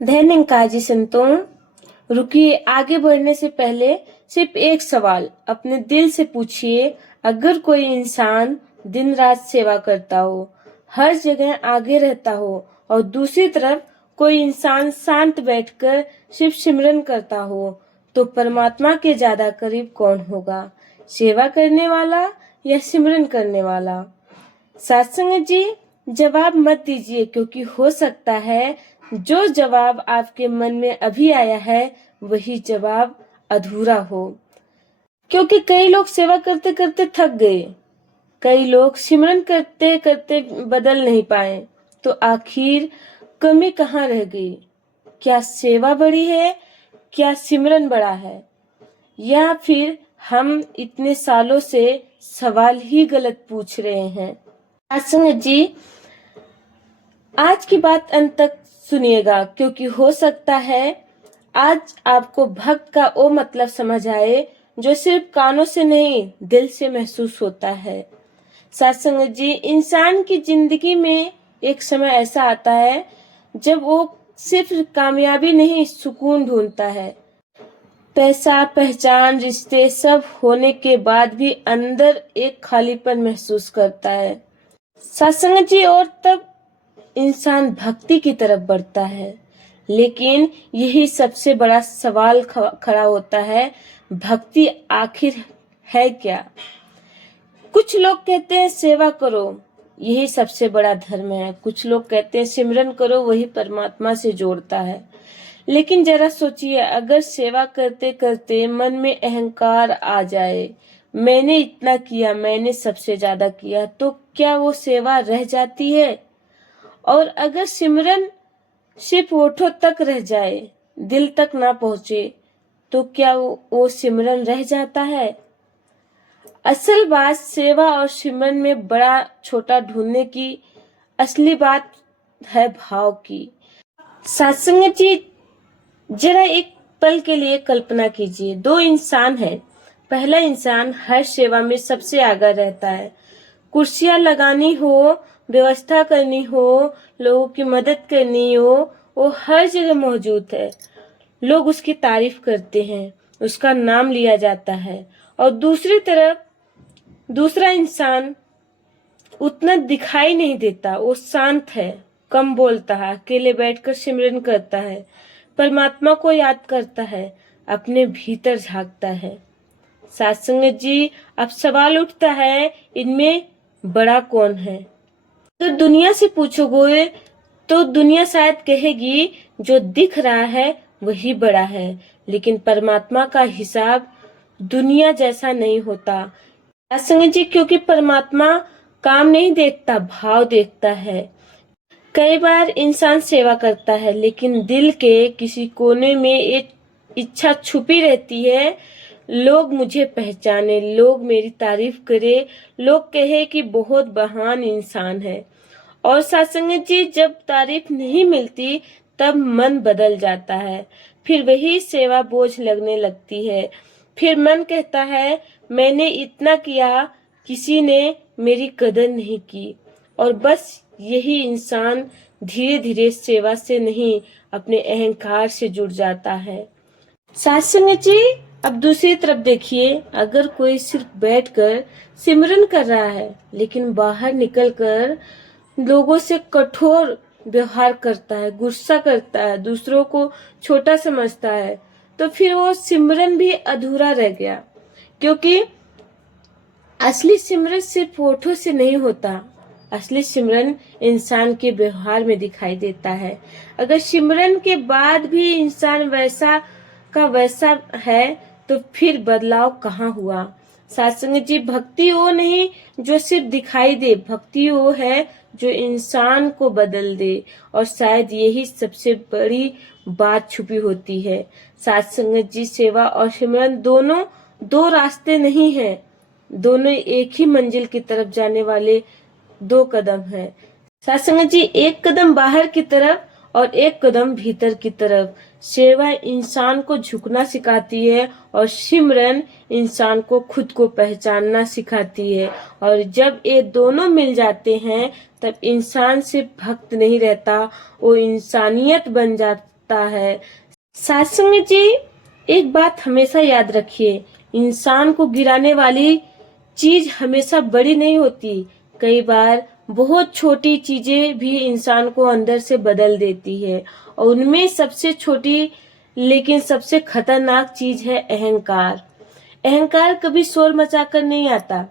धन्य काजी संतों, रुकिए। आगे बढ़ने से पहले सिर्फ एक सवाल अपने दिल से पूछिए। अगर कोई इंसान दिन रात सेवा करता हो, हर जगह आगे रहता हो और दूसरी तरफ कोई इंसान शांत बैठकर सिर्फ सिमरन करता हो, तो परमात्मा के ज्यादा करीब कौन होगा? सेवा करने वाला या सिमरन करने वाला? सत्संग जी, जवाब मत दीजिए, क्योंकि हो सकता है जो जवाब आपके मन में अभी आया है वही जवाब अधूरा हो। क्योंकि कई लोग सेवा करते करते थक गए, कई लोग सिमरन करते करते बदल नहीं पाए, तो आखिर कमी कहाँ रह गई? क्या सेवा बड़ी है, क्या सिमरन बड़ा है, या फिर हम इतने सालों से सवाल ही गलत पूछ रहे हैं? सत्संग जी, आज की बात अंत तक सुनिएगा, क्योंकि हो सकता है आज आपको भक्त का वो मतलब समझ आए जो सिर्फ कानों से नहीं, दिल से महसूस होता है। सत्संग जी, इंसान की जिंदगी में एक समय ऐसा आता है जब वो सिर्फ कामयाबी नहीं, सुकून ढूंढता है। पैसा, पहचान, रिश्ते सब होने के बाद भी अंदर एक खालीपन महसूस करता है। सत्संग जी, और तब इंसान भक्ति की तरफ बढ़ता है। लेकिन यही सबसे बड़ा सवाल खड़ा होता है, भक्ति आखिर है क्या? कुछ लोग कहते हैं सेवा करो, यही सबसे बड़ा धर्म है। कुछ लोग कहते हैं सिमरन करो, वही परमात्मा से जोड़ता है। लेकिन जरा सोचिए, अगर सेवा करते करते मन में अहंकार आ जाए, मैंने इतना किया, मैंने सबसे ज्यादा किया, तो क्या वो सेवा रह जाती है? और अगर सिमरन सिर्फ होठों तक रह जाए, दिल तक ना पहुंचे, तो क्या वो सिमरन रह जाता है? असल बात सेवा और सिमरन में बड़ा छोटा ढूंढने की असली बात है भाव की। सत्संग जी, जरा एक पल के लिए कल्पना कीजिए, दो इंसान हैं। पहला इंसान हर सेवा में सबसे आगे रहता है। कुर्सियां लगानी हो, व्यवस्था करनी हो, लोगों की मदद करनी हो, वो हर जगह मौजूद है। लोग उसकी तारीफ करते हैं, उसका नाम लिया जाता है। और दूसरी तरफ दूसरा इंसान उतना दिखाई नहीं देता, वो शांत है, कम बोलता है, अकेले बैठकर सिमरन करता है, परमात्मा को याद करता है, अपने भीतर झांकता है। सत्संग जी, अब सवाल उठता है, इनमें बड़ा कौन है? तो दुनिया से पूछोगे तो दुनिया शायद कहेगी जो दिख रहा है वही बड़ा है, लेकिन परमात्मा का हिसाब दुनिया जैसा नहीं होता। सत्संग जी, क्योंकि परमात्मा काम नहीं देखता, भाव देखता है। कई बार इंसान सेवा करता है, लेकिन दिल के किसी कोने में एक इच्छा छुपी रहती है, लोग मुझे पहचाने, लोग मेरी तारीफ करे, लोग कहे कि बहुत महान इंसान है। और सत्संग जी, जब तारीफ नहीं मिलती तब मन बदल जाता है, फिर वही सेवा बोझ लगने लगती है। फिर मन कहता है मैंने इतना किया, किसी ने मेरी कदर नहीं की। और बस यही इंसान धीरे धीरे सेवा से नहीं, अपने अहंकार से जुड़ जाता है। सत्संग जी, अब दूसरी तरफ देखिए, अगर कोई सिर्फ बैठकर सिमरन कर रहा है, लेकिन बाहर निकलकर लोगों से कठोर व्यवहार करता है, गुस्सा करता है, दूसरों को छोटा समझता है, तो फिर वो सिमरन भी अधूरा रह गया। क्योंकि असली सिमरन सिर्फ होठों से नहीं होता, असली सिमरन इंसान के व्यवहार में दिखाई देता है। अगर सिमरन के बाद भी इंसान वैसा का वैसा है, तो फिर बदलाव कहाँ हुआ? सत्संग जी, भक्ति वो नहीं जो सिर्फ दिखाई दे, भक्ति वो है जो इंसान को बदल दे। और शायद यही सबसे बड़ी बात छुपी होती है। सत्संग जी, सेवा और सिमरन दोनों दो रास्ते नहीं हैं, दोनों एक ही मंजिल की तरफ जाने वाले दो कदम हैं। सत्संग जी, एक कदम बाहर की तरफ और एक कदम भीतर की तरफ। सेवा इंसान को झुकना सिखाती है और सिमरन इंसान को खुद को पहचानना सिखाती है। और जब ये दोनों मिल जाते हैं तब इंसान सिर्फ भक्त नहीं रहता, वो इंसानियत बन झुकता है। सत्संग जी, एक बात हमेशा याद रखिए, इंसान को गिराने वाली चीज हमेशा बड़ी नहीं होती। कई बार बहुत छोटी चीजें भी इंसान को अंदर से बदल देती है, और उनमें सबसे छोटी लेकिन सबसे खतरनाक चीज है अहंकार। अहंकार कभी शोर मचाकर नहीं आता,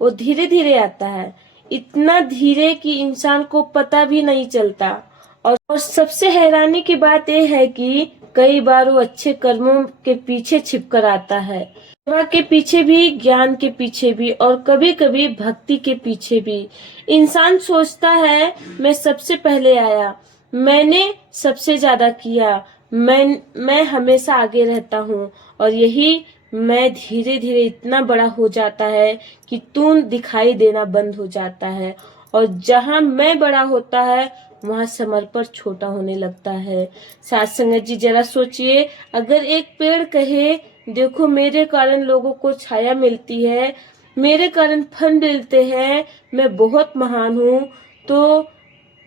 वो धीरे धीरे आता है, इतना धीरे कि इंसान को पता भी नहीं चलता। और सबसे हैरानी की बात यह है कि कई बार वो अच्छे कर्मों के पीछे छिपकर आता है, सेवा के पीछे भी, ज्ञान के पीछे भी, और कभी कभी भक्ति के पीछे भी। इंसान सोचता है मैं सबसे पहले आया, मैंने सबसे ज्यादा किया, मैं हमेशा आगे रहता हूँ, और यही मैं धीरे धीरे इतना बड़ा हो जाता है कि तू दिखाई देना बंद हो जाता है, और जहाँ मैं बड़ा होता है वहाँ समर्पण छोटा होने लगता है। साथ संगत जी, जरा सोचिए, अगर एक पेड़ कहे देखो मेरे कारण लोगों को छाया मिलती है, मेरे कारण फल मिलते हैं, मैं बहुत महान हूँ, तो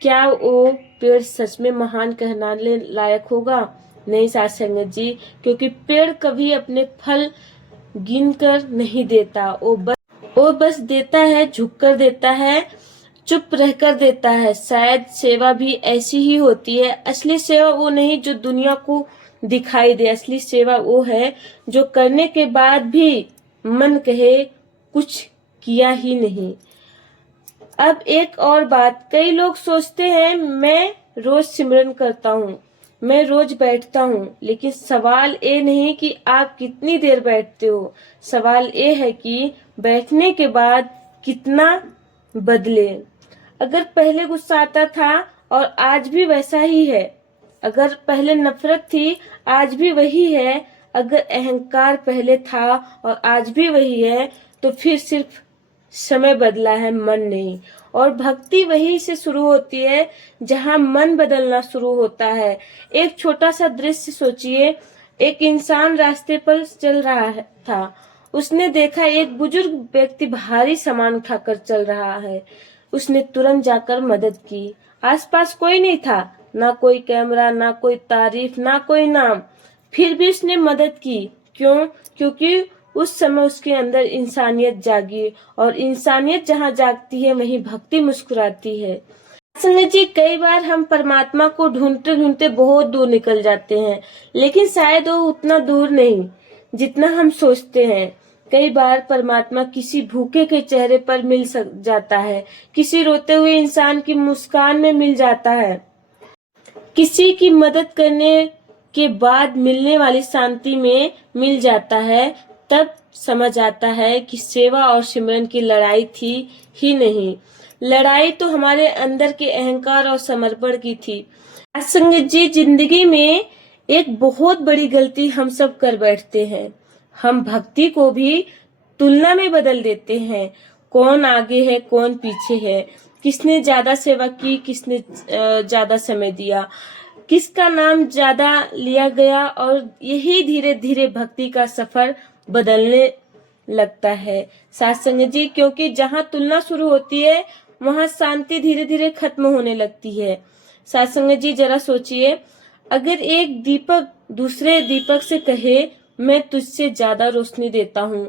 क्या वो पेड़ सच में महान कहलाने लायक होगा? नहीं साथ संगत जी, क्योंकि पेड़ कभी अपने फल गिनकर नहीं देता, वो बस देता है, झुककर देता है, चुप रहकर देता है। शायद सेवा भी ऐसी ही होती है। असली सेवा वो नहीं जो दुनिया को दिखाई दे, असली सेवा वो है जो करने के बाद भी मन कहे कुछ किया ही नहीं। अब एक और बात, कई लोग सोचते हैं मैं रोज सिमरन करता हूँ, मैं रोज बैठता हूँ, लेकिन सवाल ये नहीं कि आप कितनी देर बैठते हो, सवाल ये है कि बैठने के बाद कितना बदले। अगर पहले गुस्सा आता था और आज भी वैसा ही है, अगर पहले नफरत थी आज भी वही है, अगर अहंकार पहले था और आज भी वही है, तो फिर सिर्फ समय बदला है, मन नहीं। और भक्ति वही से शुरू होती है जहाँ मन बदलना शुरू होता है। एक छोटा सा दृश्य सोचिए, एक इंसान रास्ते पर चल रहा था, उसने देखा एक बुजुर्ग व्यक्ति भारी सामान उठाकर चल रहा है, उसने तुरंत जाकर मदद की। आसपास कोई नहीं था, ना कोई कैमरा, ना कोई तारीफ, ना कोई नाम, फिर भी उसने मदद की। क्यों? क्योंकि उस समय उसके अंदर इंसानियत जागी, और इंसानियत जहाँ जागती है वहीं भक्ति मुस्कुराती है। संगत जी, कई बार हम परमात्मा को ढूंढते ढूंढते बहुत दूर निकल जाते हैं, लेकिन शायद वो उतना दूर नहीं जितना हम सोचते हैं। कई बार परमात्मा किसी भूखे के चेहरे पर मिल जाता है, किसी रोते हुए इंसान की मुस्कान में मिल जाता है, किसी की मदद करने के बाद मिलने वाली शांति में मिल जाता है। तब समझ आता है कि सेवा और सिमरन की लड़ाई थी ही नहीं, लड़ाई तो हमारे अंदर के अहंकार और समर्पण की थी। संगत जी, जिंदगी में एक बहुत बड़ी गलती हम सब कर बैठते हैं, हम भक्ति को भी तुलना में बदल देते हैं। कौन आगे है, कौन पीछे है, किसने ज्यादा सेवा की, किसने ज्यादा समय दिया, किसका नाम ज्यादा लिया गया, और यही धीरे धीरे भक्ति का सफर बदलने लगता है। साथ संगत जी, क्योंकि जहाँ तुलना शुरू होती है वहाँ शांति धीरे धीरे खत्म होने लगती है। साथ संगत जी, जरा सोचिए, अगर एक दीपक दूसरे दीपक से कहे मैं तुझसे ज्यादा रोशनी देता हूँ,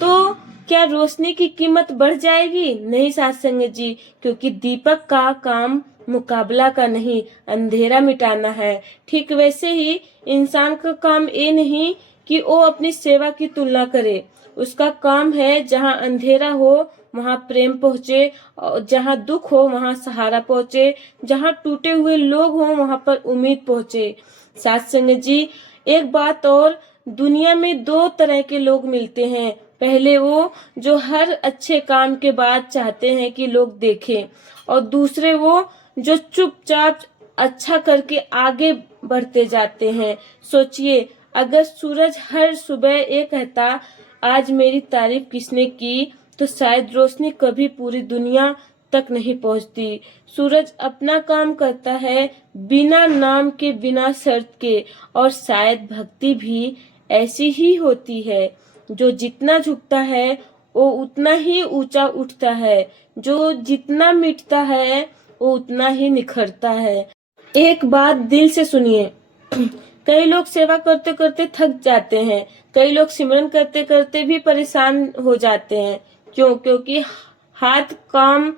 तो क्या रोशनी की कीमत बढ़ जाएगी? नहीं साथ संगत जी, क्योंकि दीपक का काम मुकाबला का नहीं, अंधेरा मिटाना है। ठीक वैसे ही इंसान का काम ये नहीं कि वो अपनी सेवा की तुलना करे, उसका काम है जहाँ अंधेरा हो वहाँ प्रेम पहुँचे, और जहाँ दुख हो वहाँ सहारा पहुँचे, जहाँ टूटे हुए लोग हो वहाँ पर उम्मीद पहुँचे। साथ संगत जी, एक बात और, दुनिया में दो तरह के लोग मिलते हैं। पहले वो जो हर अच्छे काम के बाद चाहते हैं कि लोग देखें, और दूसरे वो जो चुपचाप अच्छा करके आगे बढ़ते जाते हैं। सोचिए, अगर सूरज हर सुबह ये कहता आज मेरी तारीफ किसने की, तो शायद रोशनी कभी पूरी दुनिया तक नहीं पहुंचती। सूरज अपना काम करता है बिना नाम के, बिना शर्त के, और शायद भक्ति भी ऐसी ही होती है, जो जितना झुकता है वो उतना ही ऊंचा उठता है, जो जितना मिटता है वो उतना ही निखरता है। एक बात दिल से सुनिए, कई लोग सेवा करते करते थक जाते हैं, कई लोग सिमरन करते करते भी परेशान हो जाते हैं। क्यों? क्योंकि हाथ काम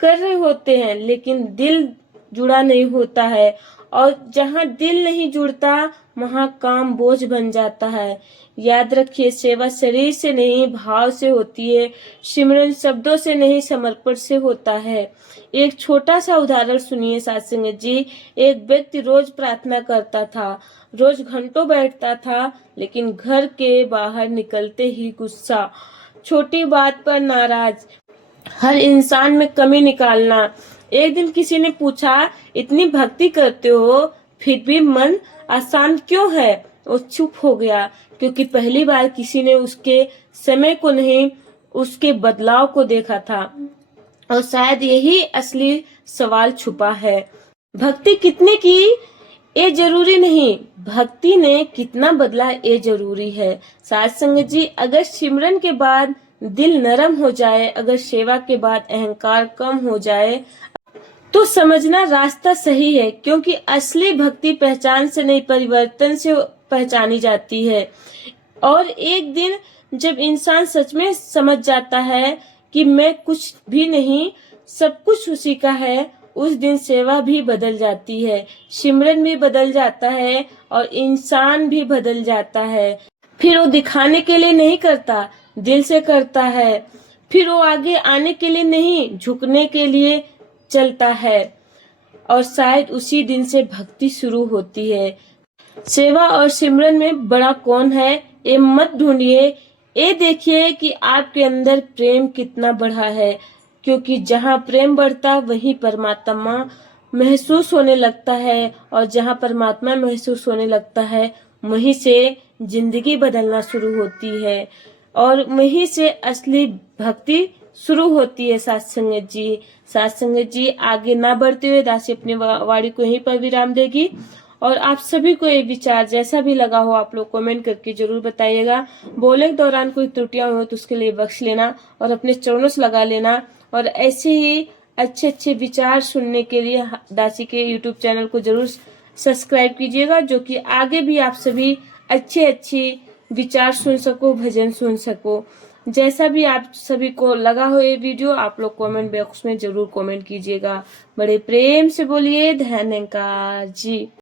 कर रहे होते हैं लेकिन दिल जुड़ा नहीं होता है, और जहाँ दिल नहीं जुड़ता वहाँ काम बोझ बन जाता है। याद रखिए, सेवा शरीर से नहीं भाव से होती है, सिमरन शब्दों से नहीं समर्पण से होता है। एक छोटा सा उदाहरण सुनिए साथ संगत जी। एक व्यक्ति रोज प्रार्थना करता था, रोज घंटों बैठता था, लेकिन घर के बाहर निकलते ही गुस्सा, छोटी बात पर नाराज, हर इंसान में कमी निकालना। एक दिन किसी ने पूछा, इतनी भक्ति करते हो फिर भी मन अशांत क्यों है? वो चुप हो गया, क्योंकि पहली बार किसी ने उसके समय को नहीं, उसके बदलाव को देखा था। और शायद यही असली सवाल छुपा है। भक्ति कितने की ये जरूरी नहीं, भक्ति ने कितना बदला ये जरूरी है। साथ संगत जी, अगर सिमरन के बाद दिल नरम हो जाए, अगर सेवा के बाद अहंकार कम हो जाए, तो समझना रास्ता सही है। क्योंकि असली भक्ति पहचान से नहीं, परिवर्तन से पहचानी जाती है। और एक दिन जब इंसान सच में समझ जाता है कि मैं कुछ भी नहीं, सब कुछ उसी का है, उस दिन सेवा भी बदल जाती है, सिमरन भी बदल जाता है, और इंसान भी बदल जाता है। फिर वो दिखाने के लिए नहीं करता, दिल से करता है। फिर वो आगे आने के लिए नहीं, झुकने के लिए चलता है। और शायद उसी दिन से भक्ति शुरू होती है। सेवा और सिमरन में बड़ा कौन है, ये मत ढूंढिए, ये देखिए कि आपके अंदर प्रेम कितना बढ़ा है। क्योंकि जहाँ प्रेम बढ़ता वहीं परमात्मा महसूस होने लगता है, और जहाँ परमात्मा महसूस होने लगता है वहीं से जिंदगी बदलना शुरू होती है, और वहीं से असली भक्ति शुरू होती है। साथ संगत जी, साथ संगत जी, आगे ना बढ़ते हुए दासी अपनी वाणी को यहीं पर विराम देगी। और आप सभी को ये विचार जैसा भी लगा हो आप लोग कमेंट करके जरूर बताइएगा। बोलने के दौरान कोई त्रुटियां हो तो उसके लिए बख्श लेना और अपने चरणों से लगा लेना। और ऐसे ही अच्छे अच्छे विचार सुनने के लिए दासी के यूट्यूब चैनल को जरूर सब्सक्राइब कीजिएगा, जो कि आगे भी आप सभी अच्छे अच्छे विचार सुन सको, भजन सुन सको। जैसा भी आप सभी को लगा हो ये वीडियो, आप लोग कमेंट बॉक्स में जरूर कमेंट कीजिएगा। बड़े प्रेम से बोलिए धन्यकार जी।